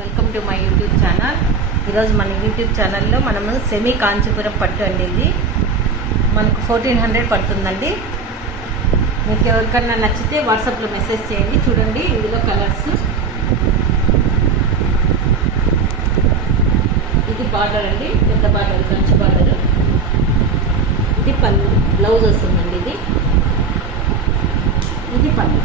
Welcome to my YouTube channel. ఈరోజు మన YouTube ఛానల్లో మనము సెమీ కాంచీపురం పట్టు అండి. ఇది మనకు 1400 పడుతుందండి. మీకు ఎవరికన్నా నచ్చితే వాట్సాప్లో మెసేజ్ చేయండి. చూడండి ఇందులో కలర్స్. ఇది బార్డర్ అండి, పెద్ద బార్డర్, కంచి బార్డర్. ఇది పళ్ళు, బ్లౌజ్ వస్తుందండి. ఇది పళ్ళు.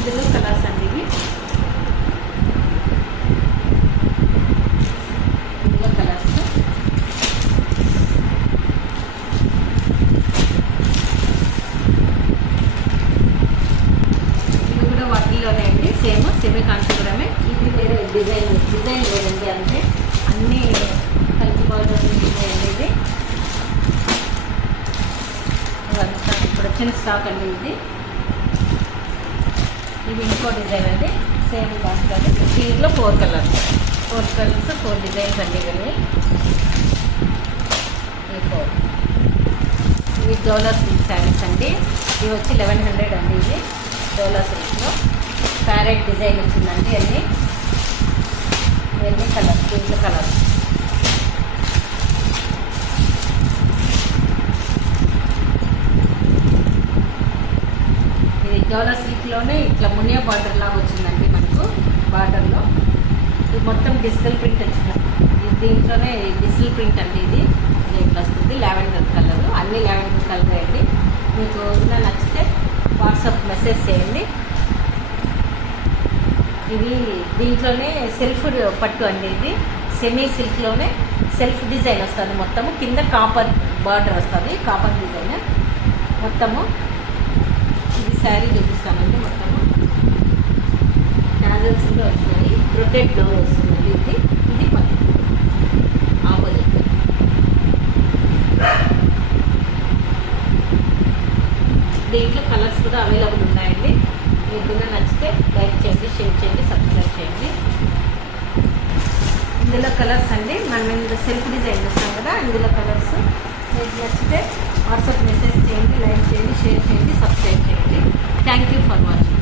ఇందులో కలర్స్ అండి. ఇందులో కలర్స్. ఇది కూడా వాటిల్లోనే అండి, సెమీ కాంచీపురమే. ఇది వేరే డిజైన్ వేరండి. అంటే అన్నీ కంచి బార్డర్ డిజైన్. ఇది ఇవంతా ఇప్పుడు వచ్చిన స్టాక్ అండి. ఇది ఇంకో డిజైన్ అండి, సేమ్ దాంట్లో. దీంట్లో 4 కలర్స్, 4 డిజైన్స్ అండి. ఇవన్నీ ఈ 4. ఇవి డోలా సిల్క్ శారీస్ అండి. ఇవి వచ్చి 1100 అండి. ఇది డోలా సిల్క్లో ప్యారెట్ డిజైన్ వచ్చిందండి. ఇవన్నీ కలర్స్, దీంట్లో కలర్స్. డోలా సిల్క్లోనే ఇట్లా మునియా బార్డర్ లాగా వచ్చిందండి మనకు. బార్డర్లో ఇది మొత్తం డిజిటల్ ప్రింట్ వచ్చింది. దీంట్లోనే డిజిటల్ ప్రింట్ అండి. ఇది ఇట్లా వస్తుంది, లావెండర్ కలర్. అన్ని లావెండర్ కలర్ అండి. మీకు ఇలా నచ్చితే వాట్సాప్ మెసేజ్ చేయండి. ఇది దీంట్లోనే సెల్ఫ్ పట్టు అండి. ఇది సెమీ సిల్క్లోనే సెల్ఫ్ డిజైన్ వస్తుంది. మొత్తము కింద కాపర్ బార్డర్ వస్తుంది, కాపర్ డిజైన్ మొత్తము. ఇది శారీ చూపిస్తామండి. మొత్తము టాజల్స్ కూడా వస్తున్నాయి, ప్రొటెక్ట్ డోర్ వస్తుందండి. ఇది పట్టు ఆపోజిట్. దీంట్లో కలర్స్ కూడా అవైలబుల్ ఉన్నాయండి. మీకు నచ్చితే లైక్ చేయండి, షేర్ చేయండి, సబ్స్క్రైబ్ చేయండి. ఇందులో కలర్స్ అండి. మనం ఇందులో సెల్ఫ్ డిజైన్ చూస్తాం కదా, ఇందులో కలర్స్. మీకు నచ్చితే వాట్సాప్ మెసేజ్ చేయండి, లైక్ చేయండి, షేర్ చేయండి, సబ్స్క్రైబ్ చేయండి. Thank you for watching.